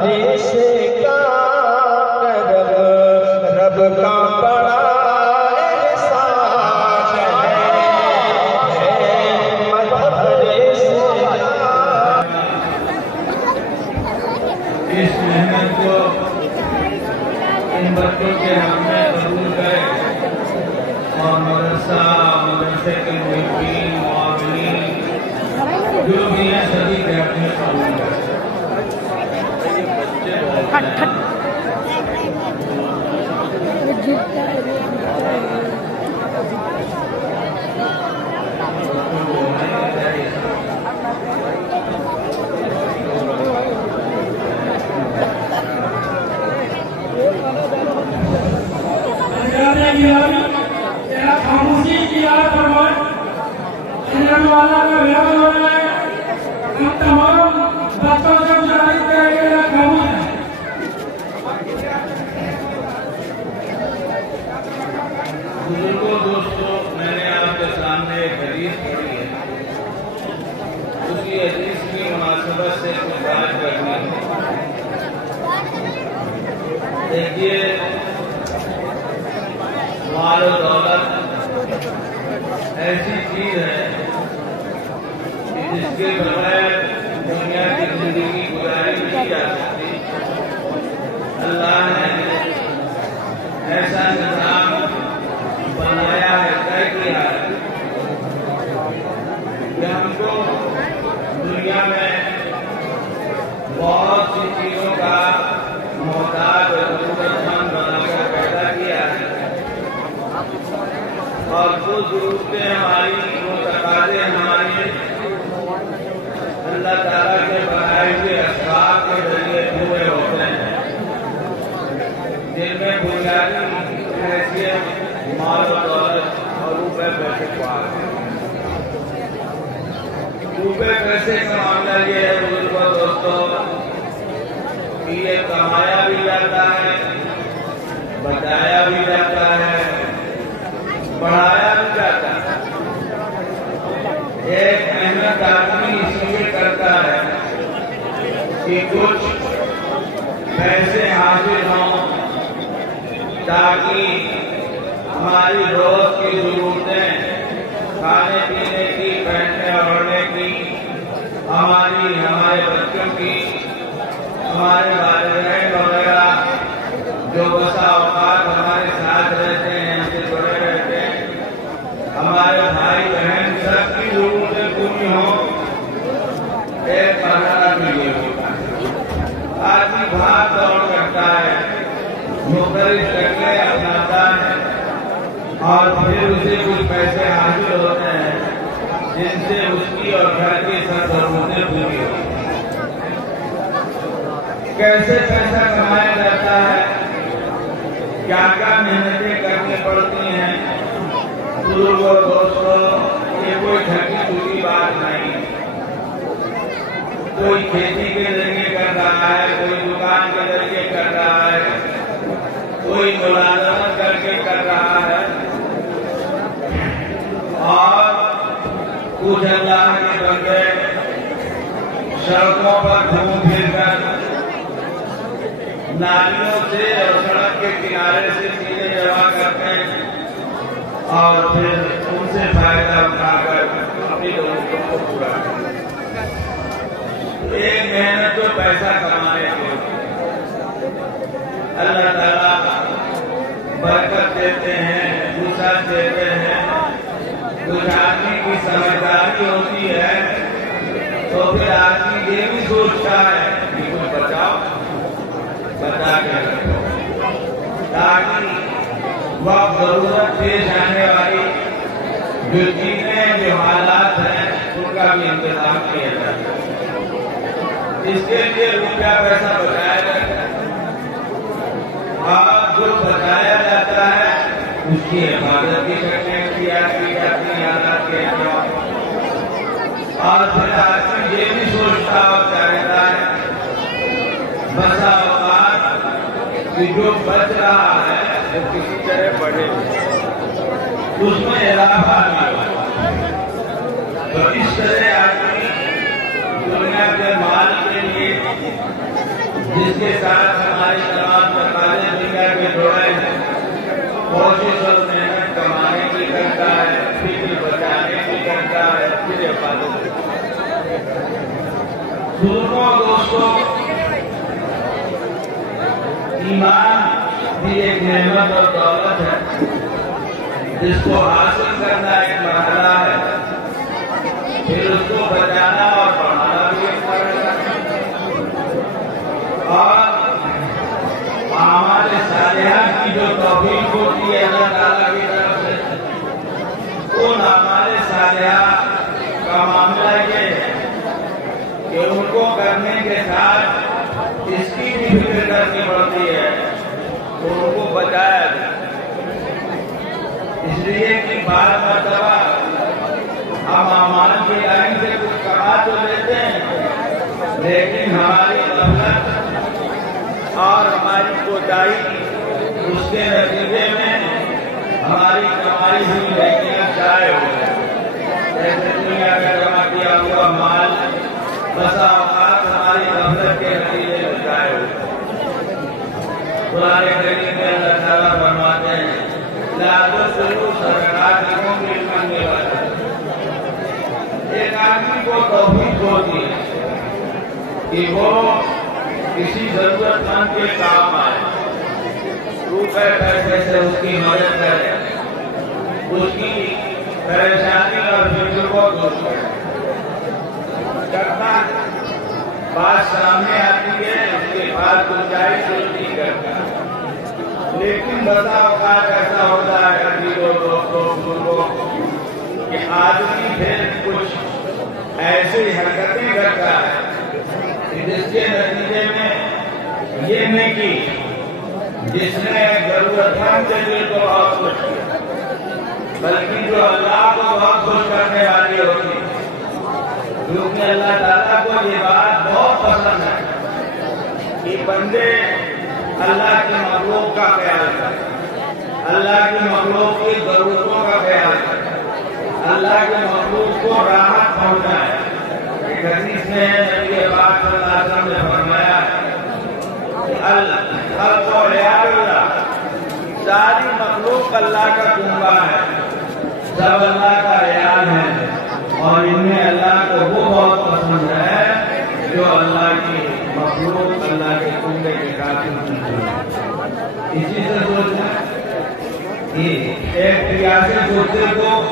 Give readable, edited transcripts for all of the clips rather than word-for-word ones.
بارش کا کرم رب کا بڑا احسان ہے بارش کا۔ اس محنت کو ان بچوں کے ہم نے قبول کرے اور مدرسے کے محبین معاونین جو بھی ہیں سبھی کے اپنے قبول کرے۔ خاموشی کی یاد فرمائے والا کا بیان ہو رہا ہے، ہم تمام باتوں سے گزارش کریں گے خاموش ہے۔ بزرگوں دوستوں، میں نے آپ کے سامنے ایک حدیث پڑھی ہے، اسی حدیث کی مناسبت سے کچھ بات کرنی ہے۔ دیکھیے، مال و دولت ایسی چیز ہے جس کے بغیر دنیا کی زندگی گزاری نہیں جا سکتی۔ اللہ نے ایسا نظام بنایا ہے، طے کیا ہے کہ ہم کو دنیا میں بہت سی چیزوں کا محتاج اور ضرورت مند بنا کر پیدا کیا ہے، اور وہ ضرورتیں ہماری، وہ تقاضے ہماری اللہ تعالیٰ کے بنائے ہوئے اسباب کے ذریعے پورے ہوتے ہیں، جن میں بنیادی حیثیت مال و دولت اور روپے پیسے کو آتے ہیں۔ روپے پیسے کا معاملہ یہ ہے بزرگوں دوستوں کہ یہ کمایا بھی جاتا ہے، بچایا بھی جاتا ہے، بڑھایا بھی جاتا ہے۔ ایک محنت آدمی اس لیے کرتا ہے کہ کچھ پیسے حاصل ہوں تاکہ ہماری روز کی ضرورتیں، کھانے پینے کی، پہننے اوڑھنے کی، ہمارے بچوں کی، ہمارے والدین وغیرہ جو بسا اوقات ہمارے ساتھ رہتے ہیں، ہم سے جڑے رہتے ہیں، ہمارے بھائی بہن سب کی ضرورتیں پوری ہوں، ایک مرحلہ بھی یہ ہوتا ہے۔ آدمی بھاگ دوڑ کرتا ہے، مختلف شکلیں اپناتا ہے، اور پھر اسے کچھ پیسے حاصل ہوتے ہیں جن سے اس کی اور گھر کی سب ضرورتیں پوری ہوتی ہیں۔ کیسے پیسہ کمایا جاتا ہے، کیا کیا محنتیں کرنی پڑتی ہیں، بزرگوں دوستوں، یہ کوئی ڈھکی چھوٹی بات نہیں۔ کوئی کھیتی کے ذریعے کر رہا ہے، کوئی دکان کے ذریعے کر رہا ہے، کوئی ملازمت کر کے کر رہا ہے، اور کچھ اللہ کے بندے سڑکوں پر گھوم پھر کر نالیوں سے اور سڑک کے کنارے سے چیزیں جمع کرتے ہیں اور پھر ان سے فائدہ اٹھا کر اپنی ضرورتوں کو پورا کرتے ہیں۔ ایک محنت تو پیسہ کمانے کے اللہ تعالیٰ برکت دیتے ہیں، وسعت دیتے ہیں۔ کچھ آدمی کی سمجھداری ہوتی ہے تو پھر آدمی یہ بھی سوچتا ہے کہ کچھ بچاؤ، بچا کے رکھو تاکہ وقت ضرورت پیش آنے والی جو چیزیں، جو حالات ہیں، ان کا بھی انتظام کیا جاتا ہے۔ اس کے لیے روپیہ پیسہ بچایا جاتا ہے، اور جو بچایا جاتا ہے اس کی حفاظت کی شکلیں اختیار کی جاتی ہیں حالات کے اعتبار، اور پھر آدمی یہ بھی سوچتا اور چاہتا ہے بسا اوقات کہ جو بچ رہا ہے وہ کسی طرح بڑھے، اس میں اضافہ نہیں ہوتا۔ تو اس طرح آدمی دنیا کے مال کے لیے جس کے ساتھ ہماری تمام تقاضے دنیا کے جڑے ہیں، کوشش اور محنت کمانے کی کرتا ہے، فکر بچانے کی کرتا ہے، پھر حفاظت کرتا ہے۔ بزرگوں دوستوں، ایمان بھی ایک نعمت اور دولت ہے جس کو حاصل کرنا ایک مرحلہ ہے، پھر اس کو بچانا اور بڑھانا بھی ایک مرحلہ ہے۔ اور اعمال صالحہ کی جو توفیق ہوتی ہے اللہ تعالیٰ کی طرف سے، ان اعمال صالحہ کا معاملہ یہ ہے کہ ان کو کرنے کے ساتھ اس کی بھی فکر کرنی پڑتی ہے تو ان کو بچایا جائے، اس لیے کہ بار مرتبہ ہم اعمال کی لائن سے کچھ کما تو لیتے ہیں، لیکن ہماری غفلت اور ہماری کوتاہی اس کے نتیجے میں ہماری کمائی ہوئی نیکیاں ضائع ہو جائیں۔ جیسے دنیا کا جمع کیا ہوا مال بسا اوقات ہماری غفلت کے نتیجے میں ضائع ہو جائے۔ قرآن کریم میں اللہ تعالیٰ فرماتے ہیں لا تبطلوا صدقاتکم بالمن والأذى۔ ایک آدمی کو توفیق ہوتی ہے کہ وہ کسی ضرورت مند کے کام آئے، روپے پیسے سے اس کی مدد کرے، اس کی پریشانی اور فکر کو دور کرنا، بات سامنے آتی ہے اس کے بعد گنجائش نہیں کرتا، لیکن بسا اوقات ایسا ہوتا ہے عزیزوں دوستوں بزرگوں کہ آدمی پھر کچھ ایسی حرکتیں کرتا ہے جس کے نتیجے میں یہ نیکی جس نے ضرورت مند کے دل کو بہت خوش کیا، بلکہ جو اللہ کو بہت خوش کرنے والی ہوتی ہے، کیونکہ اللہ تعالیٰ کو یہ بات بہت پسند ہے کہ بندے اللہ کی مخلوق کا خیال کریں، اللہ کی مخلوق کی ضرورتوں کا خیال کریں، اللہ کی مخلوق کو راحت پہنچائے۔ ایک حدیث میں نبی پاک صلی اللہ علیہ وسلم نے فرمایا کہ الخلق عیال اللہ، ساری مخلوق اللہ کا کنبہ ہے، سب اللہ کا عیال ہے، اور ان میں اللہ کو وہ بہت پسند ہے جو اللہ کی مخلوق اللہ کے کنبے کے قاتل ہے۔ اسی سے سوچنا کہ ایک پیاسے کتے کو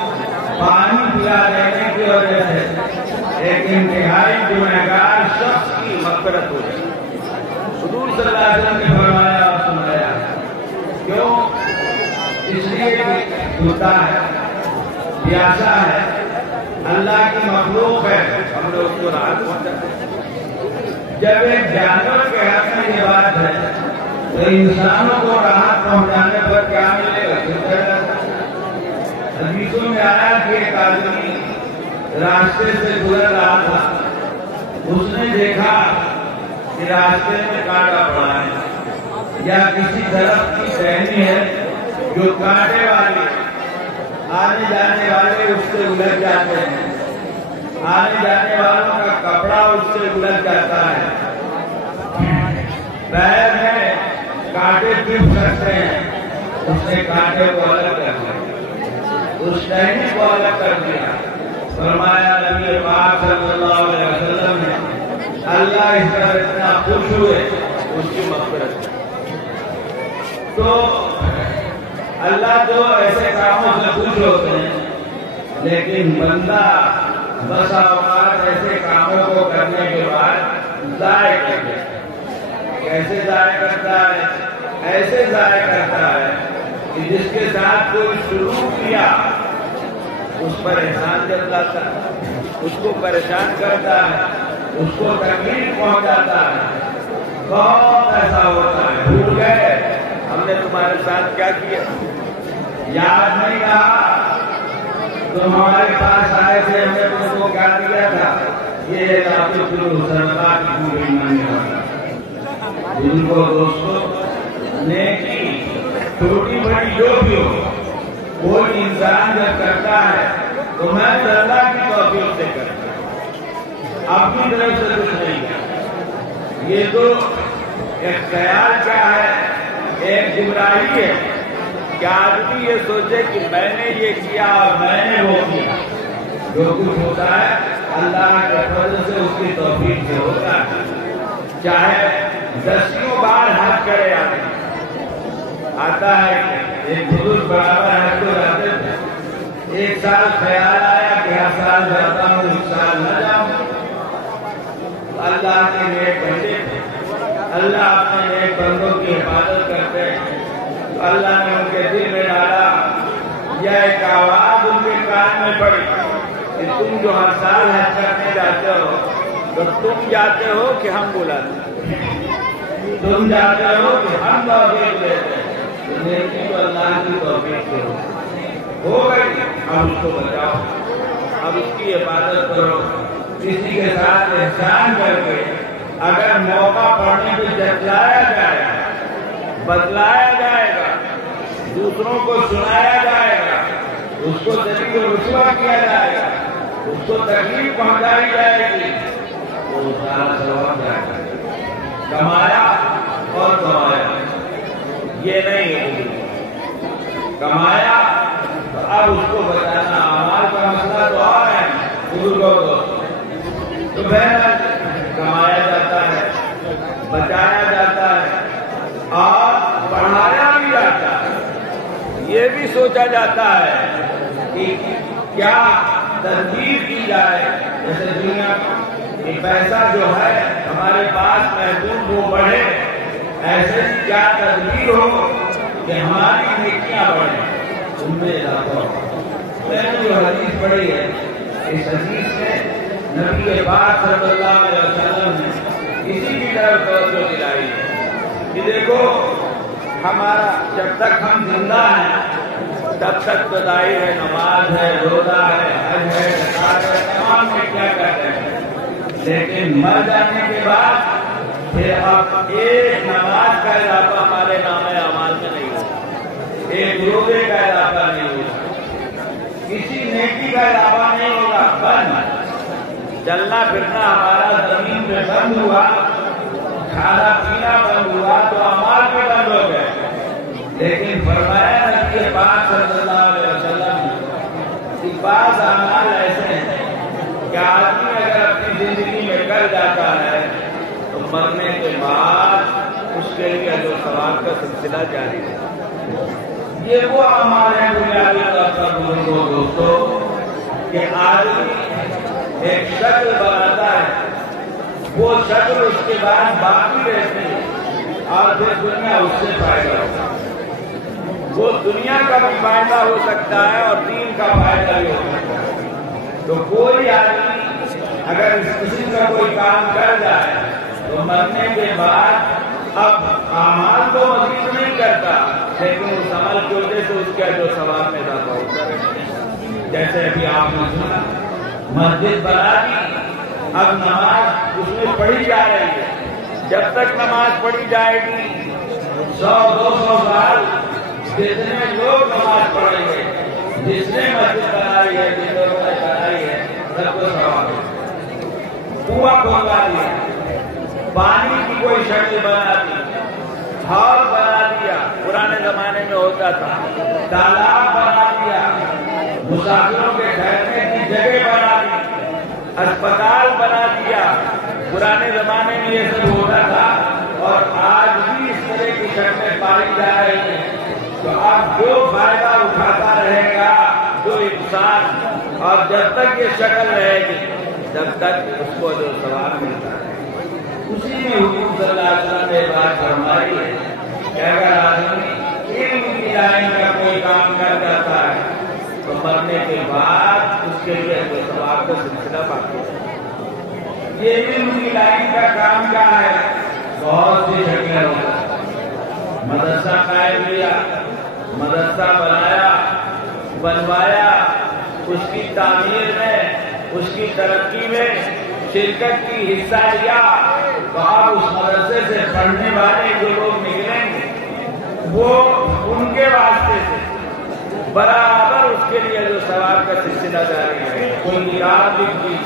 پانی پلا دینے کی وجہ سے ایک انتہائی گنہگار شخص کی مغفرت ہو جائے۔ حضور صلی اللہ علیہ وسلم نے فرمایا اور سنایا، کیوں؟ اس لیے کہ کتا ہے، پیاسا ہے، اللہ کی مخلوق ہے، ہم نے اس کو راحت پہنچاتے ہیں۔ جب ایک جانور کے حق میں یہ بات ہے تو انسانوں کو راحت پہنچانے پر کیا ملے گا؟ حدیثوں میں آیا کہ ایک آدمی راستے سے گزر رہا تھا، اس نے دیکھا کہ راستے میں کانٹا پڑا ہے یا کسی درخت کی ٹہنی ہے جو کانٹے والی، آنے جانے والے اس سے الجھ جاتے ہیں، آنے جانے والوں کا کپڑا اس سے الجھ جاتا ہے، پیر میں کانٹے چبھ سکتے ہیں۔ اس نے کانٹے کو الگ کر دیا، اس ٹہنی کو الگ کر دیا۔ فرمایا نبی پاک صلی اللہ علیہ وسلم نے اللہ اس پر اتنا خوش ہوئے اس کی مغفرت۔ تو اللہ تو ایسے کاموں سے خوش ہوتے ہیں، لیکن بندہ بسا اوقات ایسے کاموں کو کرنے کے بعد ضائع کر دیتا ہے۔ کیسے ضائع کرتا ہے؟ ایسے ضائع کرتا ہے کہ جس کے ساتھ کوئی شروع کیا اس پر احسان جتلاتا ہے، اس کو پریشان کرتا ہے، اس کو تکلیف پہنچاتا ہے، بہت ایسا ہوتا ہے۔ بھول گئے ہم نے تمہارے ساتھ کیا کیا، یاد نہیں رہا، تم ہمارے پاس آئے تھے، ہم نے تم کو کیا دیا تھا، یہ صدقات کی پوری ماننے والا۔ جن کو دوستوں نیکی چھوٹی بڑی جو بھی ہو، کوئی انسان جب کرتا ہے تو میں اللہ کی توفیق سے کرتا ہوں، اپنی طرف سے کچھ نہیں کرتا۔ یہ تو ایک خیال کیا ہے، ایک گمراہی ہے کہ آدمی یہ سوچے کہ میں نے یہ کیا اور میں نے وہ کیا۔ جو کچھ ہوتا ہے اللہ کے فضل سے، اس کی توفیق سے ہوتا ہے۔ چاہے دسیوں بار حج کرے آدمی، آتا ہے ایک بزرگ برابر حج کو جاتے تھے، ایک سال خیال آیا کہ ہر سال جاتا ہوں، اس سال نہ جاؤں۔ اللہ کے نیک بندے تھے، اللہ اپنے نیک بندوں کی حفاظت کرتے ہیں۔ اللہ نے ان کے دل میں ڈالا، یہ ایک آواز ان کے کان میں پڑی کہ تم جو ہر سال حج کرنے جاتے ہو تو تم جاتے ہو کہ ہم بلاتے ہیں، تم جاتے ہو کہ ہم توفیق دیتے ہیں، لیکن تو اللہ کی توفیق سے ہو گئی۔ اب اس کو بچاؤ، اب اس کی حفاظت کرو، کسی کے ساتھ احسان کر کے اگر موقع پڑنے پہ جتلایا جائے گا، بتلایا جائے گا، دوسروں کو سنایا جائے گا، اس کو ذلیل و رسوا کیا جائے گا، اس کو تکلیف پہنچائی جائے گی، وہ سارا ثواب جائے گا۔ کمایا اور کمایا یہ نہیں ہے، کمایا تو اب اس کو بچانا، اعمال کا مسئلہ تو اور ہے بزرگوں کو، تو بہرحال کمایا جاتا ہے، بچایا جاتا ہے اور پڑھایا بھی جاتا ہے۔ یہ بھی سوچا جاتا ہے کہ کیا تدبیر کی جائے، جیسے دنیا کہ پیسہ جو ہے ہمارے پاس محدود ہو بڑھے، ایسے ہی کیا تدبیر ہو کہ ہماری نیکیاں بڑھیں، ان میں اضافہ ہو۔ میں نے جو حدیث پڑھی ہے، اس حدیث میں نبی پاک صلی اللہ علیہ وسلم نے اسی کی طرف توجہ دلائی ہے کہ دیکھو ہمارا جب تک ہم زندہ ہیں تب تک تو ظاہر ہے نماز ہے، روزہ ہے، حج ہے، زکات ہے، تمام میں کیا کرتے ہیں، لیکن مر جانے کے بعد پھر اب ایک نماز کا اضافہ ہمارے نام اعمال میں نہیں ہوگا، ایک روزے کا اضافہ نہیں ہوگا، کسی نیکی کا اضافہ نہیں ہوگا، بند چلنا پھرنا ہمارا زمین پہ بند ہوا، کھانا پینا بند ہوا تو اعمال پہ بند ہو گئے۔ لیکن فرمایا نبی پاک صلی اللہ علیہ وسلم کہ بعض اعمال ایسے ہیں کہ آدمی اگر اپنی زندگی میں کر جاتا ہے تو مرنے کے بعد اس کے لیے جو ثواب کا سلسلہ جاری ہے۔ یہ وہ اعمال ہیں بنیادی طور پر بزرگوں دوستوں کہ آدمی ایک شکل بناتا ہے، وہ شکل اس کے بعد باقی رہتی ہے اور پھر دنیا اس سے فائدہ ہوتا ہے۔ وہ دنیا کا بھی فائدہ ہو سکتا ہے اور دین کا فائدہ بھی ہو سکتا ہے۔ تو کوئی آدمی اگر اس قسم کا کوئی کام کر جائے تو مرنے کے بعد اب اعمال تو مزید نہیں کرتا، لیکن اس عمل کی وجہ سے اس کا جو ثواب میں اضافہ ہوتا ہے۔ جیسے ابھی آپ نے سنا مسجد بنا دی، اب نماز اس میں پڑھی جا رہی ہے، جب تک نماز پڑھی جائے گی 100-200 سال جتنے لوگ نماز پڑھیں گے، جس نے مسجد بنائی ہے، جس لوگوں نے بنائی ہے، سب کو ثواب ہے۔ کنواں کھودوا دیا، پانی کی کوئی شکل بنا دی، ہال بنا دیا، پرانے زمانے میں ہوتا تھا، تالاب بنا دیا، مسافروں کے ٹھہرنے کی جگہ بنا دی، اسپتال بنا دیا، پرانے زمانے میں یہ سب ہوتا تھا اور آج بھی اس طرح کی شکلیں پائی جا رہی ہیں۔ تو اب جو فائدہ اٹھاتا رہے گا جو انسان، اور جب تک یہ شکل رہے گی جب تک اس کو جو ثواب ملتا ہے۔ اسی میں حضور صلی اللہ علیہ وسلم نے بات فرمائی ہے کہ اگر آدمی علم کی لائن کا کوئی کام کر جاتا ہے تو مرنے کے بعد اس کے لیے جو ثواب کا سلسلہ باقی ہے۔ یہ علم کی لائن کا کام کیا ہے؟ بہت سی شکلیں ہوتا ہے۔ مدرسہ قائم کیا، مدرسہ بنایا، بنوایا، اس کی تعمیر میں، اس کی ترقی میں شرکت کی، حصہ لیا، تو اب اس مدرسے سے پڑھنے والے جو لوگ نکلیں گے وہ ان کے واسطے سے برابر اس کے لیے جو ثواب کا سلسلہ جاری ہے۔ کوئی کتاب لکھ دی،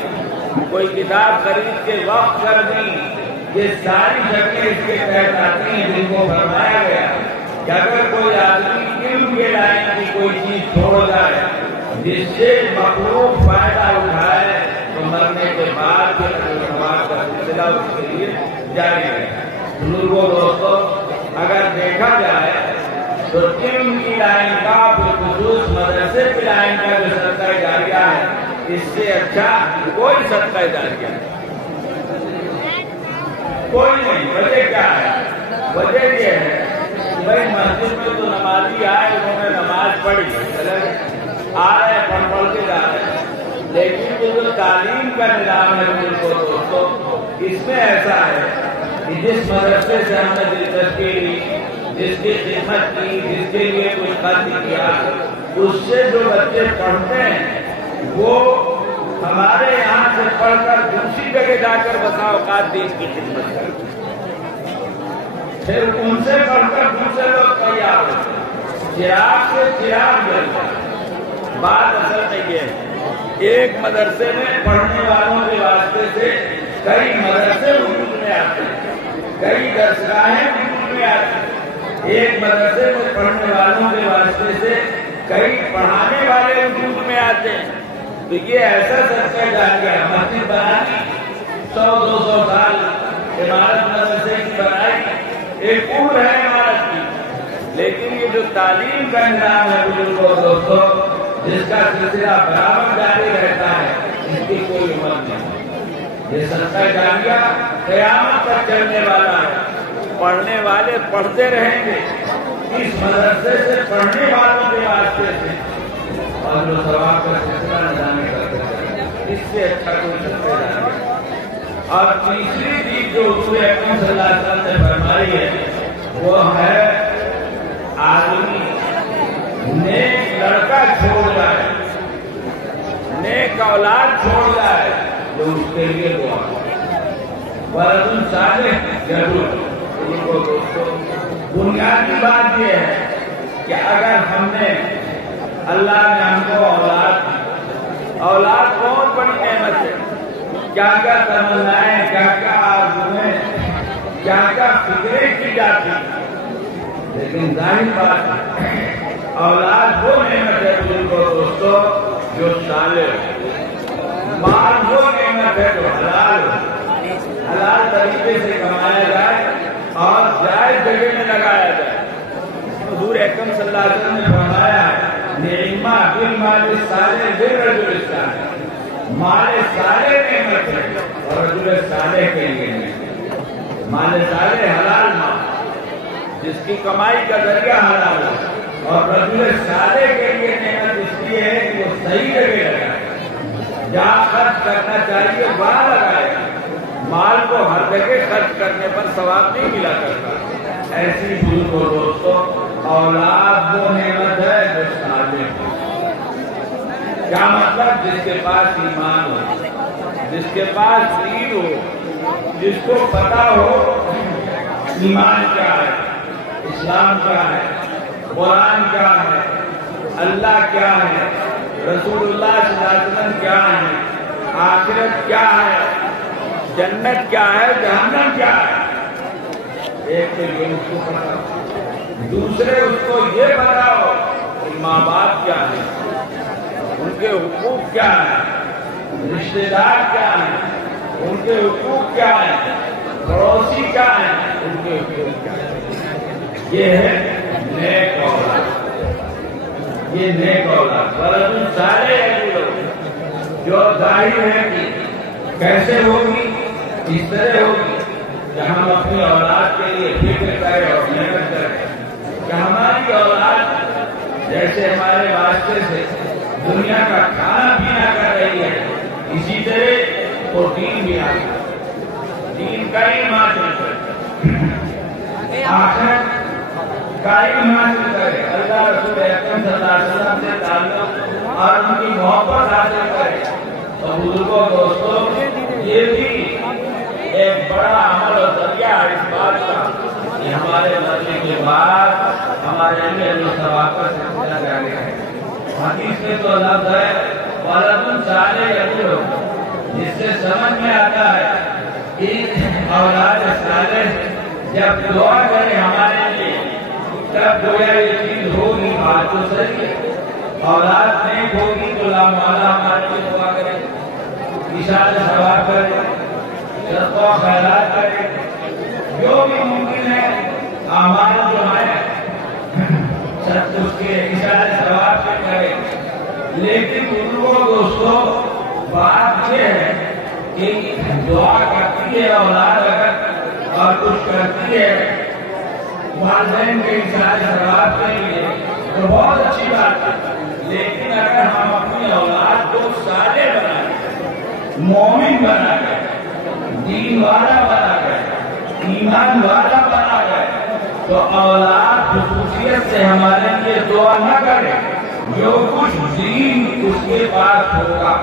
کوئی کتاب خرید کے وقف کر دی، یہ ساری شکلیں اس کے تحت آتی ہیں جن کو فرمایا گیا کہ اگر کوئی آدمی علم کے لائن کی کوئی چیز چھوڑ جائے جس سے مخلوق فائدہ اٹھائے تو مرنے کے بعد پھر ثواب کا سلسلہ اس کے لیے جاری ہے۔ بزرگوں دوستوں، اگر دیکھا جائے تو علم کی لائن کا بالخصوص مدرسے کی لائن کا جو صدقہ جاریہ ہے اس سے اچھا کوئی صدقہ جاریہ کوئی نہیں۔ وجہ کیا ہے؟ وجہ یہ ہے کہ بھائی مسجد میں تو نمازی آئے، انہوں نے نماز پڑھی، آئے پڑھ کے جا رہے ہیں، لیکن جو تعلیم کا نظام ہے دوستوں، اس میں ایسا ہے کہ جس مدرسے سے ہم نے دلچسپی لی، جس کی خدمت کی، جس کے لیے کوئی خرچ کیا، اس سے جو بچے پڑھتے ہیں وہ ہمارے یہاں سے پڑھ کر دوسری جگہ جا کر بسا اوقات دین کی خدمت کرتے ہیں، پھر ان سے پڑھ کر دوسرے لوگ تیار ہوتے ہیں، چراغ سے چراغ جلتا ہے۔ بات اصل نہیں ہے، ایک مدرسے میں پڑھنے والوں کے واسطے سے کئی مدرسے وجود میں آتے ہیں، کئی درسگاہیں وجود میں آتی ہیں، ایک مدرسے میں پڑھنے والوں کے واسطے سے کئی پڑھانے والے وجود میں آتے ہیں۔ تو یہ ایسا صدقہ جاریہ ہے، مسجد بنانی 100-200 سال، عمارت مدرسے کی بنائی، ایک عمر ہے عمارت کی، لیکن یہ جو تعلیم کا نظام ہے بزرگوں دوستوں، جس کا سلسلہ برابر جاری رہتا ہے، اس کی کوئی عمر نہیں۔ یہ صدقہ جاریہ قیامت تک چلنے والا ہے، پڑھنے والے پڑھتے رہیں گے اس مدرسے سے، پڑھنے والوں کے واسطے سے، اور جو ثواب کا سلسلہ نظام کرتے ہیں، اس سے اچھا کوئی صدقہ جاریہ۔ اور تیسری چیز جو حضور اکرم صلی اللہ علیہ وسلم نے فرمائی ہے وہ ہے آدمی نیک لڑکا چھوڑ جائے، نیک اولاد چھوڑ جائے جو اس کے لیے دعا ورث صالح ضرور۔ دوستوں، بنیادی بات یہ ہے کہ اگر ہم نے اللہ نے ہم کو اولاد دی، اولاد بہت بڑی نعمت ہے، کیا کیا تمنائیں، کیا کیا آرزویں، کیا کیا فکریں کی جاتی، لیکن ظاہر بات اولاد وہ نعمت ہے دوستوں جو صالح ہے، مال وہ نعمت ہے جو حلال ہے، حلال طریقے سے کمایا جائے اور جائز جگہ میں لگایا جائے۔ حضور اکرم صلی اللہ علیہ وسلم نے فرمایا ہے نعمہ بالمال الصالح للرجل الصالح، مال صالح نعمت ہے اور رجل صالح کے لیے نعمت۔ مال صالح حلال مال جس کی کمائی کا ذریعہ حلال ہے، اور رجل صالح کے لیے نعمت اس لیے ہے کہ وہ صحیح جگہ لگائے، جہاں خرچ کرنا چاہیے وہاں لگائے، مال کو ہر جگہ خرچ کرنے پر ثواب نہیں ملا کرتا۔ ایسی بزرگوں دوستوں، اولاد وہ نعمت ہے جو صالح ہے۔ کیا مطلب؟ جس کے پاس ایمان ہو، جس کے پاس دین ہو، جس کو پتا ہو ایمان کیا ہے، اسلام کیا ہے، قرآن کیا ہے، اللہ کیا ہے، رسول اللہ صلی اللہ علیہ وسلم کیا ہے، آخرت کیا ہے، جنت کیا ہے، جہنم کیا ہے۔ ایک تو یہ اس کو پتا ہو، دوسرے اس کو یہ پتا ہو کہ ماں باپ کیا ہے، ان کے حقوق کیا ہیں، رشتے دار کیا ہیں، ان کے حقوق کیا ہیں، پڑوسی کیا ہیں، ان کے حقوق کیا ہیں۔ یہ ہے نیک اولاد، یہ نیک اولاد ورث صالح ہے جو ظاہر ہے کہ کیسے ہوگی، اس طرح ہوگی کہ ہم اپنی اولاد کے لیے فکر کریں اور محنت کریں کہ ہماری اولاد جیسے ہمارے واسطے سے دنیا کا کھانا پینا کر رہی ہے، اسی طرح وہ دین بھی آئے، دین کا علم حاصل کرے، آخرت کا علم حاصل کرے، اللہ رسول اکرم صلی اللہ علیہ وسلم سے تعلق اور ان کی محبت حاصل کرے۔ تو بزرگوں دوستوں، یہ بھی ایک بڑا عمل اور ذریعہ ہے اس بات کا کہ ہمارے مرنے کے بعد ہمارے علم و ثواب کا سلسلہ جاری ہے۔ حدیث میں تو لفظ ہے ولد صالح یدعو، جس سے سمجھ میں آتا ہے اولاد صالح جب دعا کرے ہمارے لیے تب گویا یہ چیز ہوگی، بات تو صحیح ہے۔ اولاد نیک ہوگی تو اللہ مولا ہمارے لیے دعا کرے، اشارہ ثواب کرے، صدقہ و خیرات کرے، جو بھی ممکن ہے اعمال جو ہے سب اس کے اشارہ ثواب سے کرے۔ لیکن بزرگوں دوستوں بات یہ ہے کہ دعا کرتی ہے اولاد اگر اور کچھ کرتی ہے والدین کے اشارہ ثواب کے لیے تو بہت اچھی بات ہے، لیکن اگر ہم اپنی اولاد کو صالح بنا کر، مومن بنا کر، دین والا بنا کر، ایمان والا بنا کر، تو اولاد خصوصیت سے ہمارے لیے دعا نہ کرے۔ جو کچھ دین اس کے پاس ہوگا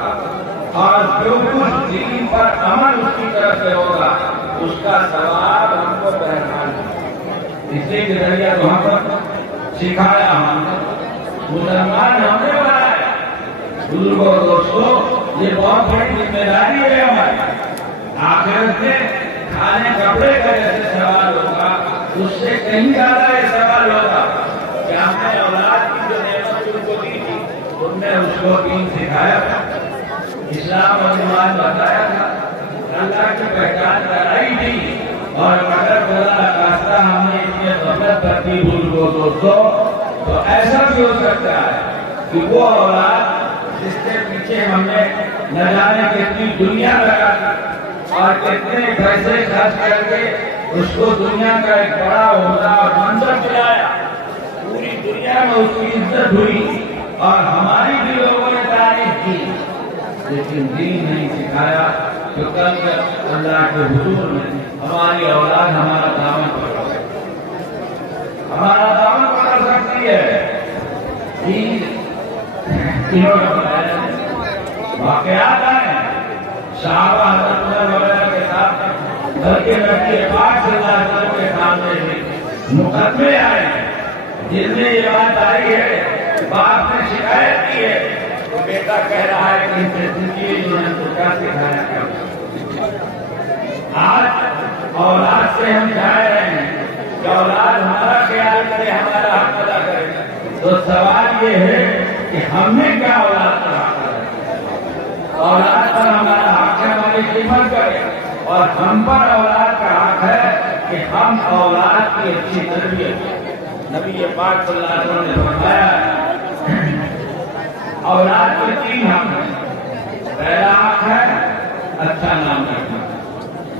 اور جو کچھ دین پر عمل اس کی طرف سے ہوگا اس کا ثواب ہم کو بہرحال اسی کے ذریعہ تو ہم پر سکھایا، ہم مسلمان ہم نے بنایا۔ بزرگوں دوستوں یہ بہت بڑی ذمہ داری ہے ہماری۔ آخرت میں کھانے کپڑے کا جیسے سوال ہوگا اس سے کہیں زیادہ یہ سوال ہوگا کہ ہم نے اولاد کی جو نعمت ان کو دی تھی ان نے اس کو دین سکھایا تھا، اسلام اور ایمان بتایا تھا، اللہ کی پہچان کرائی تھی، اور اگر خدا نخواستہ ہم نے اس میں غفلت برتی بزرگوں دوستوں تو ایسا بھی ہو سکتا ہے کہ وہ اولاد جس کے پیچھے ہم نے نہ جانے کتنی دنیا لگا اور کتنے پیسے خرچ کر کے اس کو دنیا کا ایک بڑا عہدہ اور منصب دلایا، پوری دنیا میں اس کی عزت ہوئی اور ہماری بھی لوگوں نے تعریف کی، لیکن دین نہیں سکھایا تو کل اللہ کے حضور میں ہماری اولاد ہمارا دامن پکڑ سکتی ہے، ہمارا دامن پکڑ سکتی ہے۔ انہوں نے بتایا واقعات آئے صحابہ حضرت عمر وغیرہ کے ساتھ بلکہ نبی پاک صلی اللہ علیہ وسلم کے سامنے بھی مقدمے آئے جن میں یہ بات آئی ہے، باپ نے شکایت کی ہے تو بیٹا کہہ رہا ہے کہ ان سے زندگی جو ہے تو کیا سکھایا کرو۔ آج اولاد سے ہم چاہ رہے ہیں کہ اولاد ہمارا خیال کرے، ہمارا حق ادا کرے، تو سوال یہ ہے کہ ہم نے کیا اولاد پر حق ادا کرے، اولاد پر ہمارا حق ہے ہماری خدمت کرے، اور ہم پر اولاد کا حق ہے کہ ہم اولاد کی اچھی تربیت کریں۔ نبی پاک صلی اللہ علیہ وسلم نے فرمایا اولاد کے تین حق ہیں، پہلا حق ہے اچھا نام رکھنا،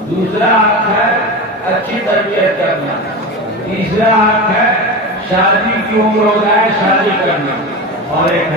دوسرا حق ہے اچھی تربیت کرنا، تیسرا حق ہے شادی کی عمر ہو جائے شادی کرنا، اور ایک